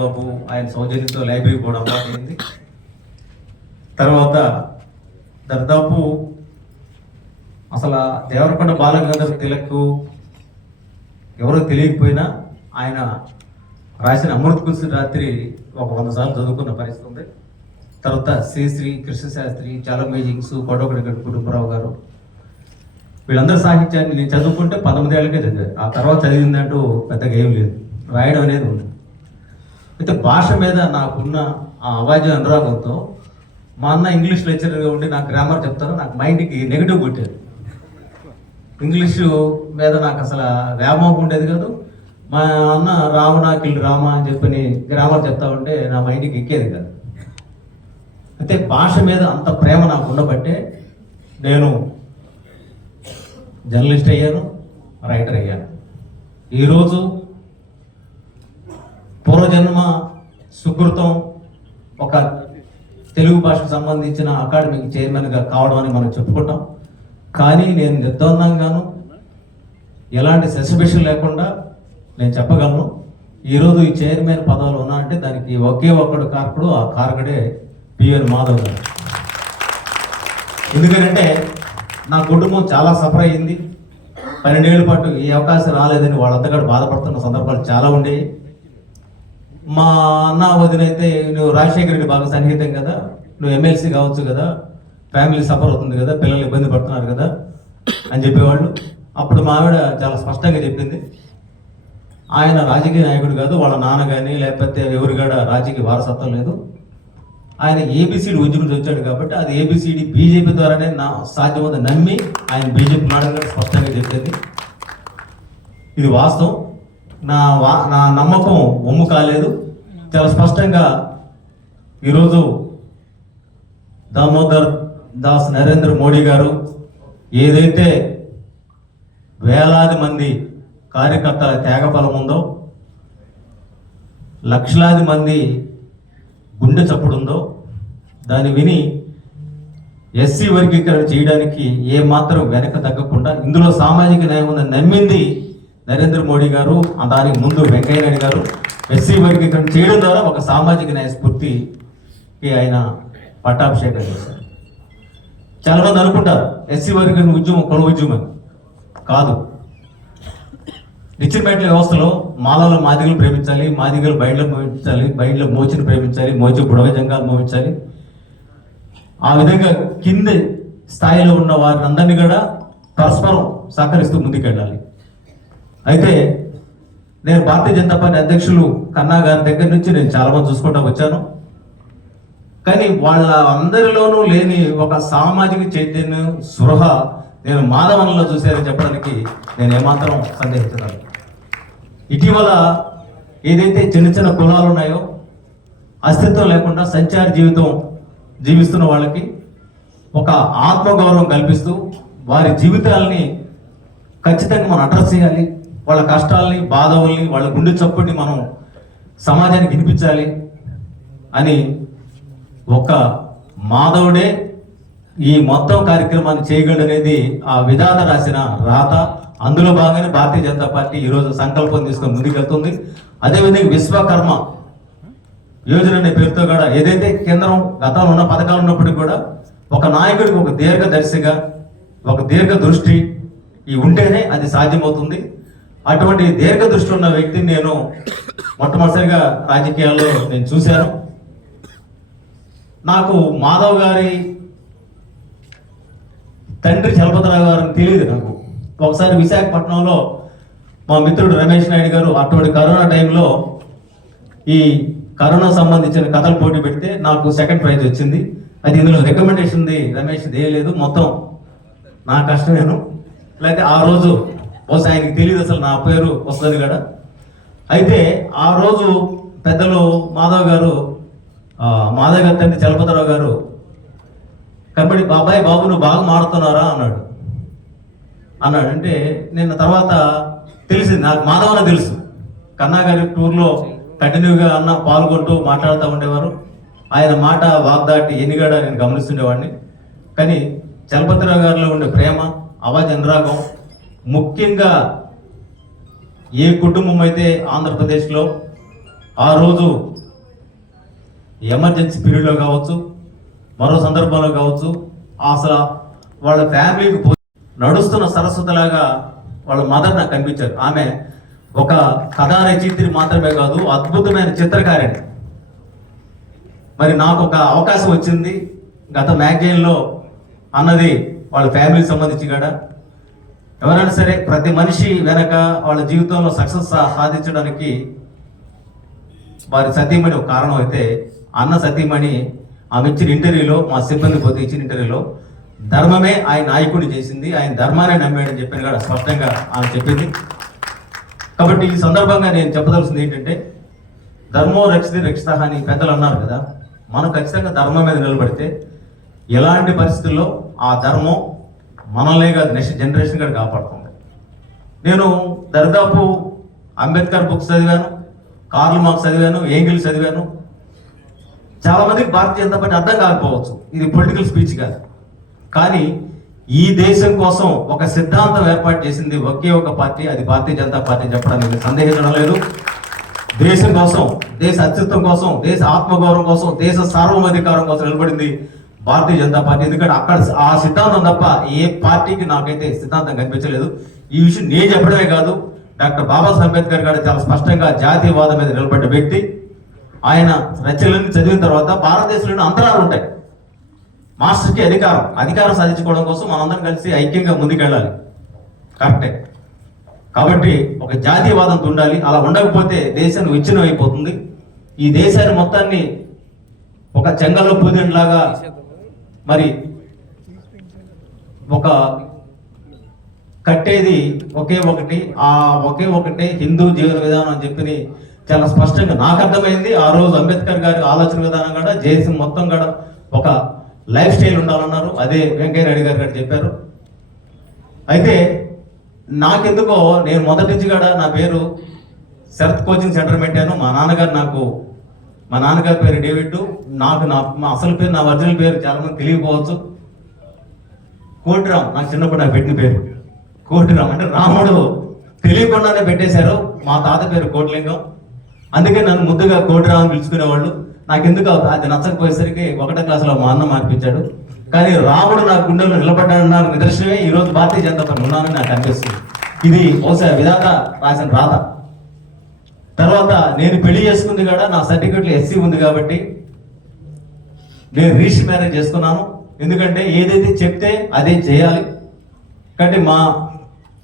బాబు ఆయన సౌజన్యంతో లైబ్రరీ కూడా అయింది. తర్వాత దాదాపు అసలు దేవరకొండ బాలగంగాధర తిలక్ ఎవరో తెలియకపోయినా ఆయన రాసిన అమృత కుల్సి రాత్రి ఒక 100 సార్లు చదువుకున్న పరిస్థితి ఉంది. తర్వాత శ్రీ కృష్ణశాస్త్రి, చాలా అమేజింగ్స్, కోటొకటి కుటుంబరావు గారు, వీళ్ళందరూ సాహిత్యాన్ని నేను చదువుకుంటే 19 ఏళ్ళకే చదివాను. ఆ తర్వాత చదివిందంటూ పెద్దగా ఏం లేదు, రాయడం అనేది ఉంది. అయితే భాష మీద నాకున్న ఆ అవాజ్య అనురాగంతో మా అన్న ఇంగ్లీష్ లెక్చరర్గా ఉండి నాకు గ్రామర్ చెప్తాను, నాకు మైండ్కి నెగిటివ్ కొట్టారు. ఇంగ్లీషు మీద నాకు అసలు వ్యామోహం ఉండేది కాదు. మా అన్న రామనాకిల్ రామ అని చెప్పని గ్రామర్ చెప్తా ఉంటే నా మైండ్కి ఎక్కేది కాదు. అయితే భాష మీద అంత ప్రేమ నాకు ఉండబట్టే నేను జర్నలిస్ట్ అయ్యాను, రైటర్ అయ్యాను. ఈరోజు పూర్వజన్మ సుకృతం ఒక తెలుగు భాషకు సంబంధించిన అకాడమిక్ చైర్మన్గా కావడం అని మనం చెప్పుకుంటాం. కానీ నేను నిర్ద్వందంగాను ఎలాంటి సస్పెషన్ లేకుండా నేను చెప్పగలను, ఈరోజు ఈ చైర్మన్ పదవిలో ఉన్నా అంటే దానికి ఒకే ఒక్కడు కారకుడు, ఆ కారకుడే పిఎన్ మాధవ్ గారు. ఎందుకంటే నా కుటుంబం చాలా సఫర్ అయ్యింది. 12 ఏళ్ల పాటు ఈ అవకాశం రాలేదని వాళ్ళంతగా బాధపడుతున్న సందర్భాలు చాలా ఉండేవి. మా అన్న వదినైతే నువ్వు రాజశేఖర రెడ్డి బాగా సన్నిహితం కదా, నువ్వు ఎమ్మెల్సీ కావచ్చు కదా, ఫ్యామిలీ సఫర్ అవుతుంది కదా, పిల్లలు ఇబ్బంది పడుతున్నారు కదా అని చెప్పేవాళ్ళు. అప్పుడు మా ఆవిడ చాలా స్పష్టంగా చెప్పింది, ఆయన రాజకీయ నాయకుడు కాదు, వాళ్ళ నాన్న కానీ లేకపోతే ఎవరు కూడా రాజకీయ వారసత్వం లేదు, ఆయన ఏబిసిడి ఉద్యమం వచ్చాడు కాబట్టి అది ఏబిసిడి బీజేపీ ద్వారానే సాధ్యమవుతుంది నమ్మి ఆయన బీజేపీ నాడని స్పష్టంగా చెప్పింది. ఇది వాస్తవం. నా నమ్మకం ఒమ్ము కాలేదు. చాలా స్పష్టంగా ఈరోజు దామోదర్ దాస్ నరేంద్ర మోడీ గారు ఏదైతే వేలాది మంది కార్యకర్తల త్యాగఫలం ఉందో, లక్షలాది మంది గుండె చప్పుడుందో, దాన్ని విని ఎస్సీ వర్గీకరణ చేయడానికి ఏమాత్రం వెనక తగ్గకుండా ఇందులో సామాజిక న్యాయం ఉందని నమ్మింది నరేంద్ర మోడీ గారు. దానికి ముందు వెంకయ్య నాయుడు గారు ఎస్సీ వర్గీకరణ చేయడం ద్వారా ఒక సామాజిక న్యాయ స్ఫూర్తికి ఆయన పట్టాభిషేకం చేశారు. చాలా మంది అనుకుంటారు ఎస్సీ వర్గీకరణ ఉద్యమం కుల ఉద్యమం కాదు. నిచ్చినపేట వ్యవస్థలో మాలలో మాదిగలు ప్రేమించాలి, మాదిగలు బయళ్ళను ప్రేమించాలి, బయళ్ళ మోచిని ప్రేమించాలి, మోచి బుడగ జంగాలు మోహించాలి. ఆ విధంగా కింద స్థాయిలో ఉన్న వారిని అందరినీ కూడా పరస్పరం సహకరిస్తూ ముందుకెళ్ళాలి. అయితే నేను భారతీయ జనతా పార్టీ అధ్యక్షులు కన్నా గారి దగ్గర నుంచి నేను చాలా మంది చూసుకుంటూ వచ్చాను. కానీ వాళ్ళ అందరిలోనూ లేని ఒక సామాజిక చైతన్యం, స్పృహ నేను మాధవన్లో చూశానని చెప్పడానికి నేను ఏమాత్రం సందేహించను. ఇటీవల ఏదైతే చిన్న చిన్న కులాలు ఉన్నాయో, అస్తిత్వం లేకుండా సంచార జీవితం జీవిస్తున్న వాళ్ళకి ఒక ఆత్మగౌరవం కల్పిస్తూ వారి జీవితాలని ఖచ్చితంగా మనం అడ్రస్ చేయాలి. వాళ్ళ కష్టాలని, బాధల్ని, వాళ్ళ గుండె చప్పుడిని మనం సమాజానికి వినిపించాలి అని ఒక మాధవుడే ఈ మొత్తం కార్యక్రమాన్ని చేయగలనేది ఆ విధాత రాసిన రాత. అందులో భాగంగానే భారతీయ జనతా పార్టీ ఈరోజు సంకల్పం తీసుకొని ముందుకెళ్తుంది. అదేవిధంగా విశ్వకర్మ యోజన అనే పేరుతో కూడా ఏదైతే కేంద్రం గతంలో ఉన్న పథకాలు ఉన్నప్పటికీ కూడా ఒక నాయకుడికి ఒక దీర్ఘదర్శిగా, ఒక దీర్ఘ దృష్టి ఉంటేనే అది సాధ్యమవుతుంది. అటువంటి దీర్ఘ దృష్టి ఉన్న వ్యక్తిని నేను మొట్టమొదటిసారిగా రాజకీయాల్లో నేను చూశాను. నాకు మాధవ్ గారి తండ్రి చలపతిరావు గారిని తెలియదు. నాకు ఒకసారి విశాఖపట్నంలో మా మిత్రుడు రమేష్ నాయుడు గారు అటువంటి కరోనా టైంలో ఈ కరోనా సంబంధించిన కథలు పోటీ పెడితే నాకు సెకండ్ ప్రైజ్ వచ్చింది. అది ఇందులో రికమెండేషన్ది రమేష్ది ఏ లేదు, మొత్తం నా కష్టమేను. లేకపోతే ఆ రోజు బహుశా ఆయనకి తెలియదు అసలు నా పేరు వస్తుంది కదా. అయితే ఆ రోజు పెద్దలు మాధవ్ గారు తండ్రి చలపతిరావు గారు కనబడి, బాబాయ్ బాబు నువ్వు బాగా మారుతున్నారా అన్నాడు. అంటే నేను తర్వాత తెలిసింది, నాకు మాధవన తెలుసు. కన్నా గారి టూర్లో కంటిన్యూగా అన్న పాల్గొంటూ మాట్లాడుతూ ఉండేవారు. ఆయన మాట వాగ్దాటి ఎన్నిగడ నేను గమనిస్తుండేవాడిని. కానీ చలపతిరావు గారిలో ఉండే ప్రేమ, అవాజ్ అనురాగం, ముఖ్యంగా ఏ కుటుంబం అయితే ఆంధ్రప్రదేశ్లో ఆ రోజు ఎమర్జెన్సీ పీరియడ్లో కావచ్చు, మరో సందర్భంలో కావచ్చు, అసలు వాళ్ళ ఫ్యామిలీకి నడుస్తున్న సరస్వతిలాగా వాళ్ళ మదర్ నాకు కనిపించారు. ఆమె ఒక కథా రచయిత్రి మాత్రమే కాదు, అద్భుతమైన చిత్రకారిణి. మరి నాకు ఒక అవకాశం వచ్చింది గత మ్యాగజైన్లో అన్నది వాళ్ళ ఫ్యామిలీకి సంబంధించి కూడా. ఎవరైనా సరే ప్రతి మనిషి వెనక వాళ్ళ జీవితంలో సక్సెస్ సాధించడానికి వారి సతీమణి ఒక కారణం అయితే, అన్న సతీమణి ఆమె ఇచ్చిన ఇంటర్వ్యూలో, మా సిబ్బంది పోతే ఇచ్చిన ఇంటర్వ్యూలో, ధర్మమే ఆయన నాయకుడిని చేసింది, ఆయన ధర్మాన్ని నమ్మాడని చెప్పిన కూడా స్పష్టంగా ఆమె చెప్పింది. కాబట్టి ఈ సందర్భంగా నేను చెప్పదలసింది ఏంటంటే, ధర్మో రక్షిత రక్షిత అని పెద్దలు అన్నారు కదా, మనం ఖచ్చితంగా ధర్మం మీద నిలబడితే ఎలాంటి పరిస్థితుల్లో ఆ ధర్మం మనల్నే కాదు నెక్స్ట్ జనరేషన్ కూడా కాపాడుతుంది. నేను దరిదాపు అంబేద్కర్ బుక్స్ చదివాను, కార్ల్ మార్క్స్ చదివాను, ఏంగిల్స్ చదివాను. చాలా మందికి భారతీయ జనతా పార్టీ అర్థం కాకపోవచ్చు, ఇది పొలిటికల్ స్పీచ్ కాదు. కానీ ఈ దేశం కోసం ఒక సిద్ధాంతం ఏర్పాటు చేసింది ఒకే ఒక పార్టీ, అది భారతీయ జనతా పార్టీ చెప్పడానికి సందేహించడం లేదు. దేశం కోసం, దేశ అస్తిత్వం కోసం, దేశ ఆత్మగౌరవం కోసం, దేశ సార్వభౌమాధికారం కోసం నిలబడింది భారతీయ జనతా పార్టీ. ఎందుకంటే అక్కడ ఆ సిద్ధాంతం తప్ప ఏ పార్టీకి నాకైతే సిద్ధాంతం కనిపించలేదు. ఈ విషయం నేను చెప్పడమే కాదు, డాక్టర్ బాబాసాహెబ్ అంబేద్కర్ గారు చాలా స్పష్టంగా జాతీయవాదం మీద నిలబడ్డ వ్యక్తి. ఆయన రచనలను చదివిన తర్వాత భారతదేశంలో అంతరాలు ఉంటాయి. మాస్టర్కి అధికారం సాధించుకోవడం కోసం మనందరం కలిసి ఐక్యంగా ముందుకెళ్ళాలి, కరెక్టే. కాబట్టి ఒక జాతీయవాదంతో ఉండాలి. అలా ఉండకపోతే దేశాన్ని విచ్ఛిన్నం అయిపోతుంది. ఈ దేశాన్ని మొత్తాన్ని ఒక చెంగల్లో పూదిలాగా మరి ఒక కట్టేది ఒకే ఒకటి, ఆ ఒకే ఒకటే హిందూ జీవన విధానం అని చెప్పి చాలా స్పష్టంగా నాకు అర్థమైంది. ఆ రోజు అంబేద్కర్ గారి ఆలోచన విధానం కూడా దేశం మొత్తం కూడా ఒక లైఫ్ స్టైల్ ఉండాలన్నారు. అదే వెంకయ్య నాయుడు గారు చెప్పారు. అయితే నాకెందుకో నేను మొదటి నుంచి కూడా నా పేరు శరత్ కోచింగ్ సెంటర్ పెట్టాను. మా నాన్నగారి పేరు డేవిడ్. నాకు మా అసలు పేరు, నా ఒరిజినల్ పేరు చాలా మంది తెలియకపోవచ్చు, కోటిరామ్. నాకు చిన్నప్పుడు నాకు పెట్టిన పేరు కోటిరామ్. అంటే రాముడు తెలియకుండానే పెట్టేశారు. మా తాత పేరు కోటిలింగం, అందుకే నన్ను ముద్దుగా కోటిరామ్ అని పిలుచుకునేవాళ్ళు. నాకెందుకు అది నచ్చకపోయేసరికి 1వ క్లాసులో మా అన్న మార్పించాడు. కానీ రాముడు నా గుండెల్లో నిలబడ్డాడన్న నిదర్శనమే ఈ రోజు భారతీయ జనతా పార్టీ ఉన్నానని నాకు అనిపిస్తుంది. ఇది బహుశా విధాత రాసిన రాత. తర్వాత నేను పెళ్లి చేసుకుంది కూడా నా సర్టిఫికెట్లో ఎస్సీ ఉంది కాబట్టి నేను రిజిస్టర్ మ్యారేజ్ చేసుకున్నాను. ఎందుకంటే ఏదైతే చెప్తే అదే చేయాలి. కాబట్టి మా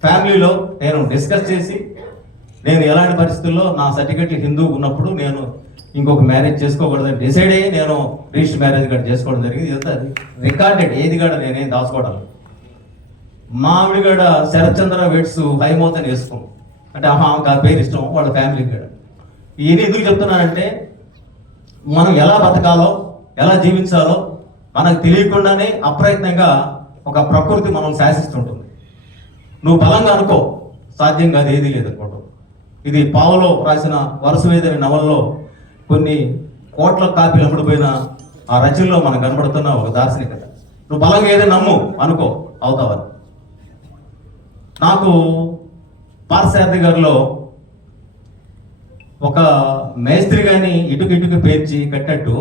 ఫ్యామిలీలో నేను డిస్కస్ చేసి నేను ఎలాంటి పరిస్థితుల్లో నా సర్టిఫికెట్లు హిందూ ఉన్నప్పుడు నేను ఇంకొక మ్యారేజ్ చేసుకోకూడదని డిసైడ్ అయ్యి నేను రిజిస్టర్ మ్యారేజ్ కూడా చేసుకోవడం జరిగింది. ఇదంతా రికార్డెడ్, ఏది కూడా నేనేం దాచుకోవడం. మా ఆవిడ కూడా శరత్చంద్ర వెట్స్ హైమోత్ అని వేసుకోం. అంటే ఆమెకు ఆ పేరు ఇష్టం, వాళ్ళ ఫ్యామిలీకి కూడా. ఇది ఎందుకు చెప్తున్నానంటే, మనం ఎలా బతకాలో, ఎలా జీవించాలో మనకు తెలియకుండానే అప్రయత్నంగా ఒక ప్రకృతి మనం శాసిస్తుంటుంది. నువ్వు బలంగా అనుకో, సాధ్యం కాదు, ఏదీ లేదనుకోవడం. ఇది పావలో రాసిన వరుసవేది అనే నవల్లో కొన్ని కోట్ల కాపీలు అమ్ముడుపోయిన ఆ రచనలో మనకు కనబడుతున్న ఒక దార్శనికత. నువ్వు బలంగా ఏదైనా నమ్ము, అనుకో, అవుతావని. నాకు పార్సారథి గారిలో ఒక మేస్త్రి గాని ఇటుకు పేర్చి కట్టినట్టు,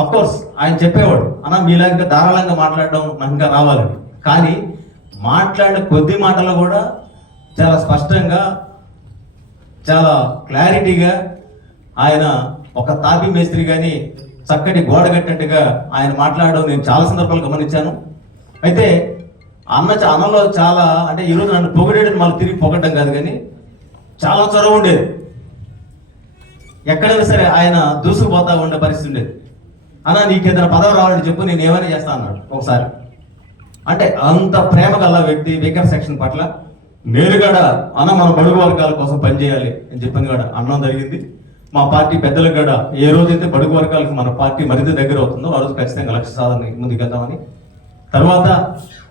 అఫ్కోర్స్ ఆయన చెప్పేవాడు, అన్న మీలాగా ధారాళంగా మాట్లాడడం నాకు ఇంకా రావాలని. కానీ మాట్లాడిన కొద్ది మాటలు కూడా చాలా స్పష్టంగా, చాలా క్లారిటీగా ఆయన ఒక తాపీ మేస్త్రి కానీ చక్కటి గోడ కట్టినట్టుగా ఆయన మాట్లాడడం నేను చాలా సందర్భాలు గమనించాను. అయితే అన్నలో చాలా, అంటే ఈరోజు నన్ను పొగిడేయడం మళ్ళీ తిరిగి పొగడం కాదు, కానీ చాలా చొరవ ఉండేది. ఎక్కడైనా సరే ఆయన దూసుకుపోతా ఉండే పరిస్థితి ఉండేది. అన్న నీకు ఏదైనా పదవి రావాలని చెప్పు, నేను ఏమైనా చేస్తా అన్నాడు ఒకసారి. అంటే అంత ప్రేమ గల వ్యక్తి వేకర్ సెక్షన్ పట్ల. నేను కూడా అన్న మన బడుగు వర్గాల కోసం పనిచేయాలి అని చెప్పని కూడా అన్నం జరిగింది. మా పార్టీ పెద్దలకు కూడా ఏ రోజైతే బడుగు వర్గాలకు మన పార్టీ మరింత దగ్గర అవుతుందో ఆ రోజు ఖచ్చితంగా లక్ష్య సాధన ముందుకెళ్తామని. తర్వాత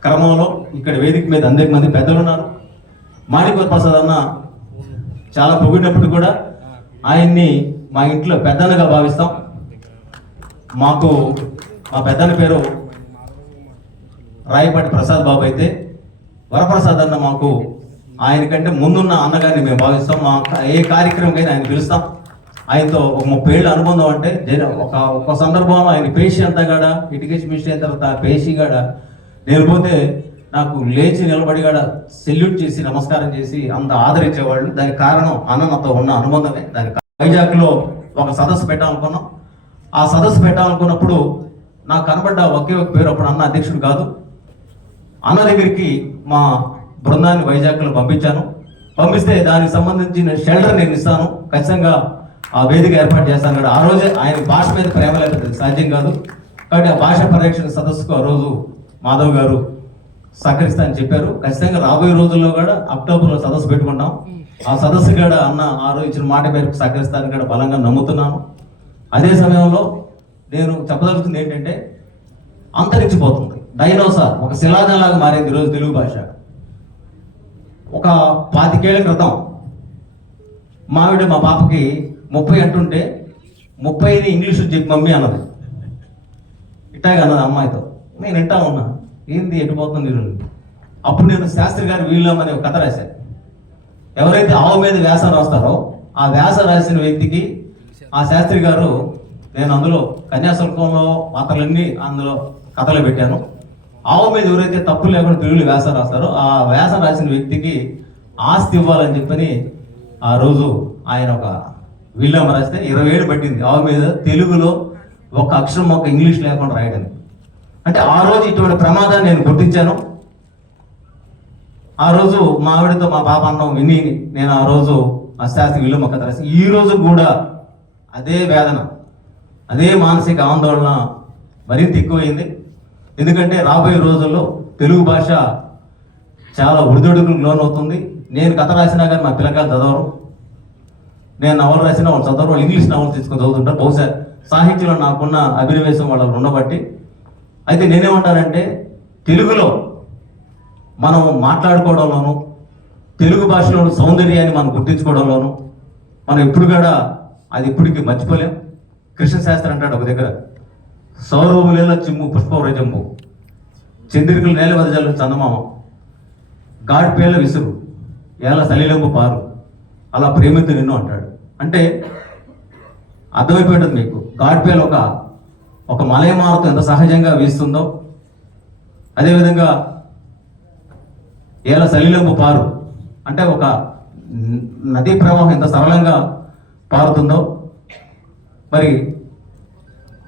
క్రమంలో ఇక్కడ వేదిక మీద అనేక మంది పెద్దలు ఉన్నారు. మాణిక్య ప్రసాద్ అన్న చాలా పొగిడినప్పుడు కూడా ఆయన్ని మా ఇంట్లో పెద్దన్నగా భావిస్తాం. మాకు మా పెద్దన్న పేరు రాయపాటి ప్రసాద్ బాబు అయితే, వరప్రసాద్ అన్న మాకు ఆయన కంటే ముందున్న అన్నగారిని మేము భావిస్తాం. మా ఏ కార్యక్రమంకైనా ఆయన పిలుస్తాం. ఆయనతో ఒక 30 ఏళ్ళ అనుబంధం. అంటే ఒక సందర్భంలో ఆయన పేషి అంతా కూడా ఎడ్యుకేషన్ మినిస్టర్ అయిన తర్వాత పేషి కాడ నేను పోతే నాకు లేచి నిలబడి కూడా సెల్యూట్ చేసి నమస్కారం చేసి అంత ఆదరించేవాళ్ళు. దానికి కారణం అన్నతో ఉన్న అనుబంధమే. దానికి వైజాగ్లో ఒక సదస్సు పెట్టాలనుకున్నాం. ఆ సదస్సు పెట్టాలనుకున్నప్పుడు నాకు కనబడ్డ ఒకే ఒక పేరు. అప్పుడు అన్న అధ్యక్షుడు కాదు. అన్న దగ్గరికి మా బృందాన్ని వైజాగ్లో పంపించాను. పంపిస్తే దానికి సంబంధించిన షెల్టర్ నేను ఇస్తాను, ఖచ్చితంగా ఆ వేదిక ఏర్పాటు చేస్తాను కూడా. ఆ రోజే ఆయన భాష మీద ప్రేమ లేకపోతే సాధ్యం కాదు. కాబట్టి ఆ భాష పరిరక్షణ సదస్సుకు ఆ రోజు మాధవ్ గారు సహకరిస్తా అని చెప్పారు. ఖచ్చితంగా రాబోయే రోజుల్లో కూడా అక్టోబర్లో సదస్సు పెట్టుకుంటాం. ఆ సదస్సు కూడా అన్న ఆ రోజు ఇచ్చిన మాట మేరకు సహకరిస్తానని కూడా బలంగా నమ్ముతున్నాను. అదే సమయంలో నేను చెప్పదలుచుకుంది ఏంటంటే, అంతరించిపోతుంది డైనోసార్, ఒక శిలాజంలాగా మారింది ఈరోజు తెలుగు భాష. ఒక 25 ఏళ్ల క్రితం మా పాపకి 30 అంటుంటే 30ని ఇంగ్లీష్ చెప్పి మమ్మీ అన్నది. ఇట్టాగా అన్నది అమ్మాయితో. నేను వింటా ఉన్నా, ఏంది ఎటుపోతుంది ఈరోజు. అప్పుడు నేను శాస్త్రి గారి వీళ్ళమని ఒక కథ రాశాను. ఎవరైతే ఆవు మీద వ్యాసం రాస్తారో ఆ వ్యాసం రాసిన వ్యక్తికి ఆ శాస్త్రి గారు, నేను అందులో కన్యాశుల్కంలో పాత్రలన్నీ అందులో కథలు పెట్టాను. ఆవు మీద ఎవరైతే తప్పు లేకుండా తెలుగులో వ్యాసం రాస్తారో ఆ వ్యాసం రాసిన వ్యక్తికి ఆస్తి ఇవ్వాలని చెప్పని ఆ రోజు ఆయన ఒక వీళ్ళమ్మ రాస్తే 20 ఏళ్ళు పట్టింది ఆవు మీద తెలుగులో ఒక అక్షరం ఒక ఇంగ్లీష్ లేకుండా రాయడానికి. అంటే ఆ రోజు ఇటువంటి ప్రమాదాన్ని నేను గుర్తించాను. ఆ రోజు మా ఆవిడతో మా పాప అన్నం విని నేను ఆ రోజు అశాస్త్రి వీళ్ళమ్మ కథ రాసి, ఈ రోజు కూడా అదే వేదన, అదే మానసిక ఆందోళన మరింత ఎక్కువైంది. ఎందుకంటే రాబోయే రోజుల్లో తెలుగు భాష చాలా ఒడిదొడుకులకు లోనవుతుంది. నేను కథ రాసినా కానీ మా పిల్లకాయలు చదవరు. నేను నవలు రాసినా వాళ్ళు చదవరు. వాళ్ళు ఇంగ్లీష్ నవలు తీసుకొని చదువుతుంటారు. బహుశా సాహిత్యంలో నాకున్న అభినవేశం వాళ్ళకు ఉండబట్టి. అయితే నేనేమంటానంటే, తెలుగులో మనం మాట్లాడుకోవడంలోనూ తెలుగు భాషలోని సౌందర్యాన్ని మనం గుర్తించుకోవడంలోనూ మనం ఎప్పుడు కూడా అది ఇప్పటికీ మర్చిపోలేం. కృష్ణశాస్త్రి అంటాడు ఒక దగ్గర, సౌరభములేల చిమ్ము పుష్పవ్రజంబు, చంద్రికలు నేల వదజల్లు చందమామ, గాడ్పేల విసురు ఏల సలిలంబు పారు, అలా ప్రేమితు నిన్ను అంటాడు. అంటే అర్థమైపోయింది మీకు, గాడ్పేల ఒక మలయమారుతం ఎంత సహజంగా వీస్తుందో, అదేవిధంగా ఏల సలిలంబు పారు అంటే ఒక నదీ ప్రవాహం ఎంత సరళంగా పారుతుందో, మరి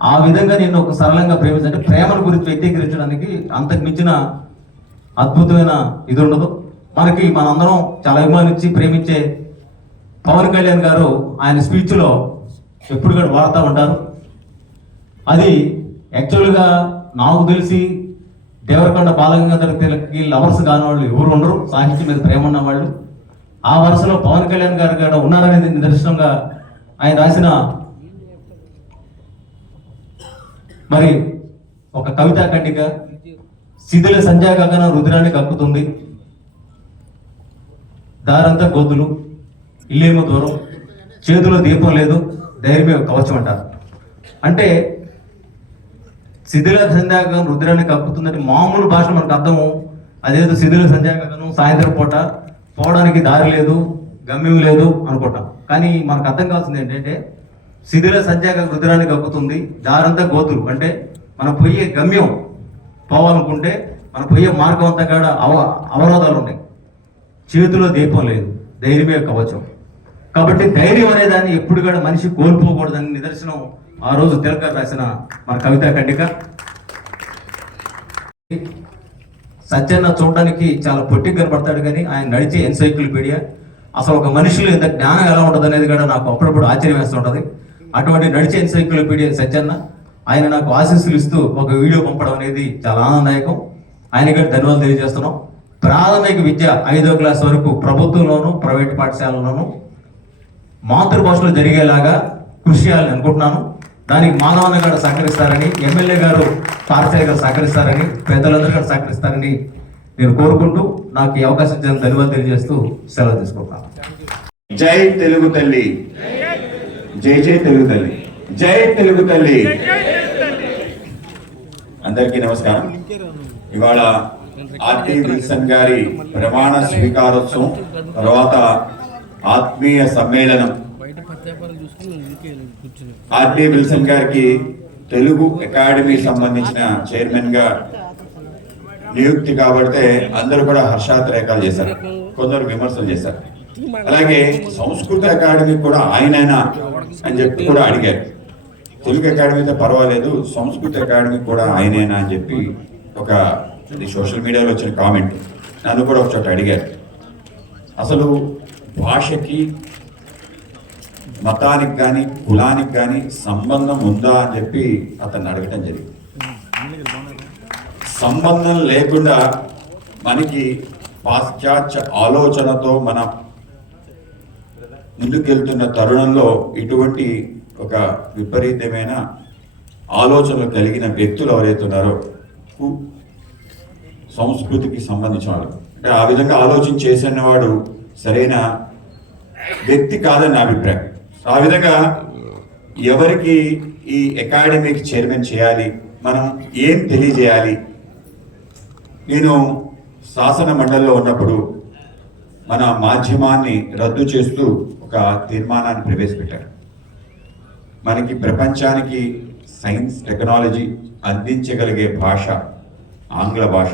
ఆ విధంగా నేను ఒక సరళంగా ప్రేమించంటే ప్రేమను గురించి వ్యక్తీకరించడానికి అంతకు మించిన అద్భుతమైన ఇది ఉండదు. మనందరం చాలా అభిమానించి ప్రేమించే పవన్ కళ్యాణ్ గారు ఆయన స్పీచ్లో ఎప్పుడు కూడా వాడుతూ ఉంటారు. అది యాక్చువల్గా నాకు తెలిసి దేవరకొండ బాలగంగాధర తిలక్కి లవర్స్ కాని వాళ్ళు ఎవరు ఉండరు, సాహిత్యం మీద ప్రేమ ఉన్న వాళ్ళు. ఆ వరుసలో పవన్ కళ్యాణ్ గారు కూడా ఉన్నారనేది నిదర్శనంగా ఆయన రాసిన మరి ఒక కవితా ఖండిక, శిథిల సంధ్యా గగనం రుద్రాన్ని కక్కుతుంది, దారంతా గోతులు ఇల్లేమో దూరం, చేతిలో దీపం లేదు ధైర్యమే కవచం అంటారు. అంటే శిథిల సంధ్యాగగనం రుద్రాన్ని కప్పుతుందని మామూలు భాష మనకు అర్థము. అదేదో శిథిల సంధ్యాగగనం సాయంత్రం పూట పోవడానికి దారి లేదు, గమ్యం లేదు అనుకుంటాం. కానీ మనకు అర్థం కావాల్సింది ఏంటంటే, శిథిల సంధ్యాగగనం రుద్రాన్ని కప్పుతుంది, దారంతా గోతులు అంటే మనం పోయే గమ్యం పోవాలనుకుంటే మనం పోయే మార్గం అంతా కూడా అవరోధాలు ఉన్నాయి. చేతిలో దీపం లేదు ధైర్యమే కవచం. కాబట్టి ధైర్యం అనే దాన్ని ఎప్పుడు కూడా మనిషి కోల్పోకూడదని నిదర్శనం ఆ రోజు తిలక్ గారు రాసిన మన కవితా ఖండిక. సత్యన్న చూడడానికి చాలా పొట్టి కనపడతాడు, కానీ ఆయన నడిచే ఎన్సైక్లోపీడియా. అసలు ఒక మనిషిలో ఇంత జ్ఞానం ఎలా ఉంటుంది అనేది కూడా నాకు అప్పుడప్పుడు ఆశ్చర్యం వేస్తుంటుంది. అటువంటి నడిచే ఎన్సైక్లోపీడియా సత్యన్న. ఆయన నాకు ఆశీస్సులు ఇస్తూ ఒక వీడియో పంపడం అనేది చాలా ఆనందదాయకం. ఆయనకి ధన్యవాదాలు తెలియజేస్తున్నాం. ప్రాథమిక విద్య 5వ క్లాస్ వరకు ప్రభుత్వంలోను ప్రైవేట్ పాఠశాలలోను మాతృభాషలో జరిగేలాగా కృషి చేయాలని అనుకుంటున్నాను. దానికి మాధవన్న గారు సహకరిస్తారని, ఎమ్మెల్యే గారు పార్సాయి గారు సహకరిస్తారని, పెద్దలందరూ గారు సహకరిస్తారని నేను కోరుకుంటూ నాకు ఈ అవకాశం ఇచ్చిన ధన్యవాదాలు తెలియజేస్తూ సెలవు తీసుకుంటాను. జై తెలుగు తల్లి, జై జై తెలుగు తల్లి, జై తెలుగు తల్లి. అందరికీ నమస్కారం. ఇవాళ ఆర్టీ విల్సన్ గారి ప్రమాణ స్వీకారోత్సవం తర్వాత ఆత్మీయ సమ్మేళనం ఆర్డి విల్సన్ గారికి తెలుగు అకాడమీ సంబంధించిన చైర్మన్ గా నియుక్తి కాబడితే అందరూ కూడా హర్షాతిరేకాలు చేశారు, కొందరు విమర్శలు చేశారు. అలాగే సంస్కృత అకాడమీ కూడా ఆయనైనా అని చెప్పి కూడా అడిగారు. తెలుగు అకాడమీతో పర్వాలేదు, సంస్కృత అకాడమీ కూడా ఆయనేనా అని చెప్పి ఒక సోషల్ మీడియాలో వచ్చిన కామెంట్. నన్ను కూడా ఒక చోట అడిగారు, అసలు భాషకి మతానికి కానీ కులానికి కానీ సంబంధం ఉందా అని చెప్పి అతన్ని అడగటం జరిగింది. సంబంధం లేకుండా మనకి పాశ్చాత్య ఆలోచనతో మన ముందుకెళ్తున్న తరుణంలో ఇటువంటి ఒక విపరీతమైన ఆలోచనలు కలిగిన వ్యక్తులు ఎవరైతే ఉన్నారో సంస్కృతికి సంబంధించిన వాళ్ళు, అంటే ఆ విధంగా ఆలోచన చేసిన వాడు సరైన వ్యక్తి కాదని నా అభిప్రాయం. ఆ విధంగా ఎవరికి ఈ అకాడమీకి చైర్మన్ చేయాలి, మనం ఏం తెలియజేయాలి. నేను శాసన మండలిలో ఉన్నప్పుడు మన మాధ్యమాన్ని రద్దు చేస్తూ ఒక తీర్మానాన్ని ప్రవేశపెట్టారు. మనకి ప్రపంచానికి సైన్స్ టెక్నాలజీ అందించగలిగే భాష ఆంగ్ల భాష.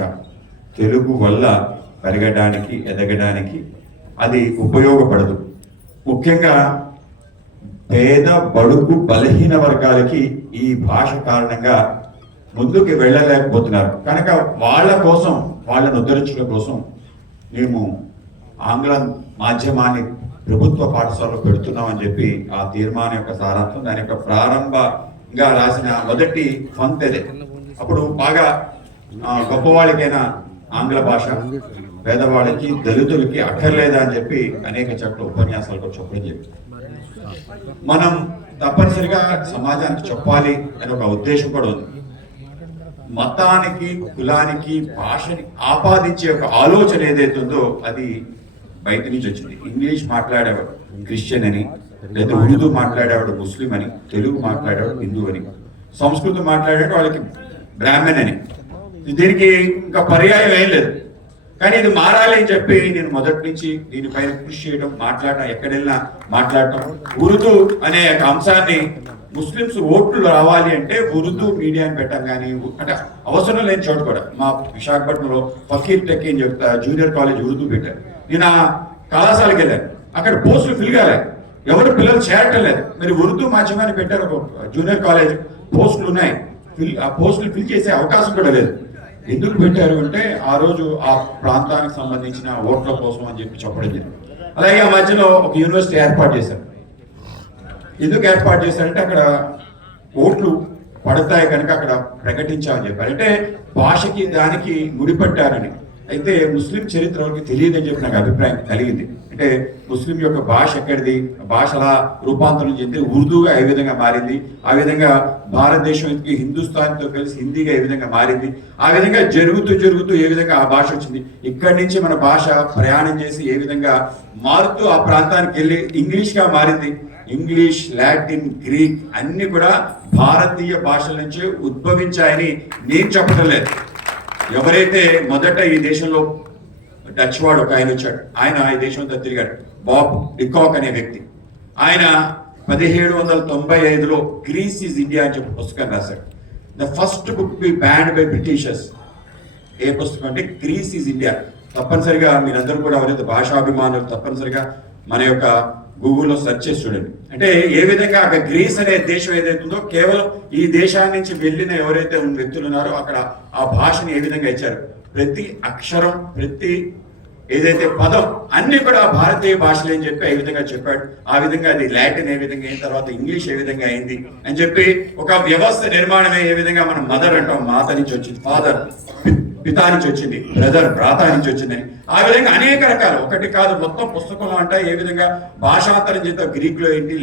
తెలుగు వల్ల పెరగడానికి ఎదగడానికి అది ఉపయోగపడదు. ముఖ్యంగా పేద బడుగు బలహీన వర్గాలకి ఈ భాష కారణంగా ముందుకు వెళ్ళలేకపోతున్నారు. కనుక వాళ్ళ కోసం, వాళ్ళని ఉద్ధరించడం కోసం మేము ఆంగ్ల మాధ్యమాన్ని ప్రభుత్వ పాఠశాలలో పెడుతున్నామని చెప్పి ఆ తీర్మానం యొక్క సారాంశం, దాని యొక్క ప్రారంభంగా రాసిన మొదటి పంక్తే. అప్పుడు బాగా గొప్పవాళ్ళకైనా ఆంగ్ల భాష, పేదవాళ్ళకి దళితులకి అక్కర్లేదా అని చెప్పి అనేక చోట్ల ఉపన్యాసాలు చెప్పడం చెప్పి మనం తప్పనిసరిగా సమాజానికి చెప్పాలి అని ఒక ఉద్దేశం కూడా ఉంది. మతానికి కులానికి భాషని ఆపాదించే ఒక ఆలోచన ఏదైతే ఉందో అది బయట నుంచి వచ్చింది. ఇంగ్లీష్ మాట్లాడేవాడు క్రిస్టియన్ అని, లేదా ఉర్దూ మాట్లాడేవాడు ముస్లిం అని, తెలుగు మాట్లాడేవాడు హిందూ అని, సంస్కృతం మాట్లాడేవాడు వాళ్ళకి బ్రాహ్మణ్ అని. దీనికి ఇంకా పర్యాయం ఏం లేదు. కానీ ఇది మారాలి అని చెప్పి నేను మొదటి నుంచి దీనిపైన కృషి చేయడం, మాట్లాడటం, ఎక్కడెళ్ళినా మాట్లాడటం. ఉర్దూ అనే ఒక అంశాన్ని ముస్లిమ్స్ ఓట్లు రావాలి అంటే ఉర్దూ మీడియాని పెట్టాం. కానీ అంటే అవసరం లేని చోటు కూడా మా విశాఖపట్నంలో ఫకీర్ టెక్ అని చెప్తా జూనియర్ కాలేజ్ ఉర్దూ పెట్టారు. నేను ఆ కళాశాలకు వెళ్ళాను, అక్కడ పోస్టులు ఫిల్ కాలేదు, ఎవరు పిల్లలు చేరటం లేదు. మరి ఉర్దూ మాధ్యమాన్ని పెట్టారు, ఒక జూనియర్ కాలేజ్ పోస్టులు ఉన్నాయి, ఆ పోస్టులు ఫిల్ చేసే అవకాశం కూడా లేదు. ఎందుకు పెట్టారు అంటే ఆ రోజు ఆ ప్రాంతానికి సంబంధించిన ఓట్ల కోసం అని చెప్పి చెప్పడం జరిగింది. అలాగే ఆ మధ్యలో ఒక యూనివర్సిటీ ఏర్పాటు చేశారు. ఎందుకు ఏర్పాటు చేశారంటే అక్కడ ఓట్లు పడతాయి కనుక అక్కడ ప్రకటించామని చెప్పారు. అంటే భాషకి దానికి ముడిపట్టారని. అయితే ముస్లిం చరిత్ర వాళ్ళకి తెలియదని చెప్పి నాకు అభిప్రాయం కలిగింది. అంటే ముస్లిం యొక్క భాష ఎక్కడిది, భాషలా రూపాంతరం చెంది ఉర్దూగా ఏ విధంగా మారింది, ఆ విధంగా భారతదేశానికి హిందుస్థాన్తో కలిసి హిందీగా ఏ విధంగా మారింది, ఆ విధంగా జరుగుతూ ఏ విధంగా ఆ భాష వచ్చింది, ఇక్కడి నుంచి మన భాష ప్రయాణం చేసి ఏ విధంగా మారుతూ ఆ ప్రాంతానికి వెళ్ళి ఇంగ్లీష్గా మారింది. ఇంగ్లీష్, లాటిన్, గ్రీక్ అన్ని కూడా భారతీయ భాషల నుంచి ఉద్భవించాయని నేను చెప్పడం లేదు. ఎవరైతే మొదట ఈ దేశంలో డచ్ వాడు ఒక ఆయన వచ్చాడు, ఆయన ఈ దేశంతో తిరిగాడు, బాబ్ డికాక్ అనే వ్యక్తి. ఆయన 1795లో గ్రీస్ ఈజ్ ఇండియా అని చెప్పి పుస్తకం రాశాడు. The first book be banned by Britishers. ఏ పుస్తకం అంటే గ్రీస్ ఈజ్ ఇండియా. తప్పనిసరిగా మీరందరూ కూడా ఎవరైతే భాషాభిమానులు తప్పనిసరిగా మన యొక్క గూగుల్లో సెర్చ్ చేసి చూడండి. అంటే ఏ విధంగా అక్కడ గ్రీస్ అనే దేశం ఏదైతే ఉందో కేవలం ఈ దేశాన్ని నుంచి వెళ్ళిన ఎవరైతే వ్యక్తులు ఉన్నారో అక్కడ ఆ భాషని ఏ విధంగా ఇచ్చారు, ప్రతి అక్షరం, ప్రతి ఏదైతే పదం అన్ని కూడా భారతీయ భాషలు అని చెప్పి ఏ విధంగా చెప్పాడు. ఆ విధంగా అది లాటిన్ ఏ విధంగా అయిన తర్వాత ఇంగ్లీష్ ఏ విధంగా అయింది అని చెప్పి ఒక వ్యవస్థ నిర్మాణమే ఏ విధంగా మనం మదర్ అంటాం, మాత నుంచి వచ్చింది, ఫాదర్ పితా నుంచి వచ్చింది, బ్రదర్ భ్రాత నుంచి వచ్చిందని. ఆ విధంగా అనేక రకాలు, ఒకటి కాదు మొత్తం పుస్తకంలో అంటే ఏ విధంగా భాషాంతరం చేత గ్రీక్ లో ఏంటి,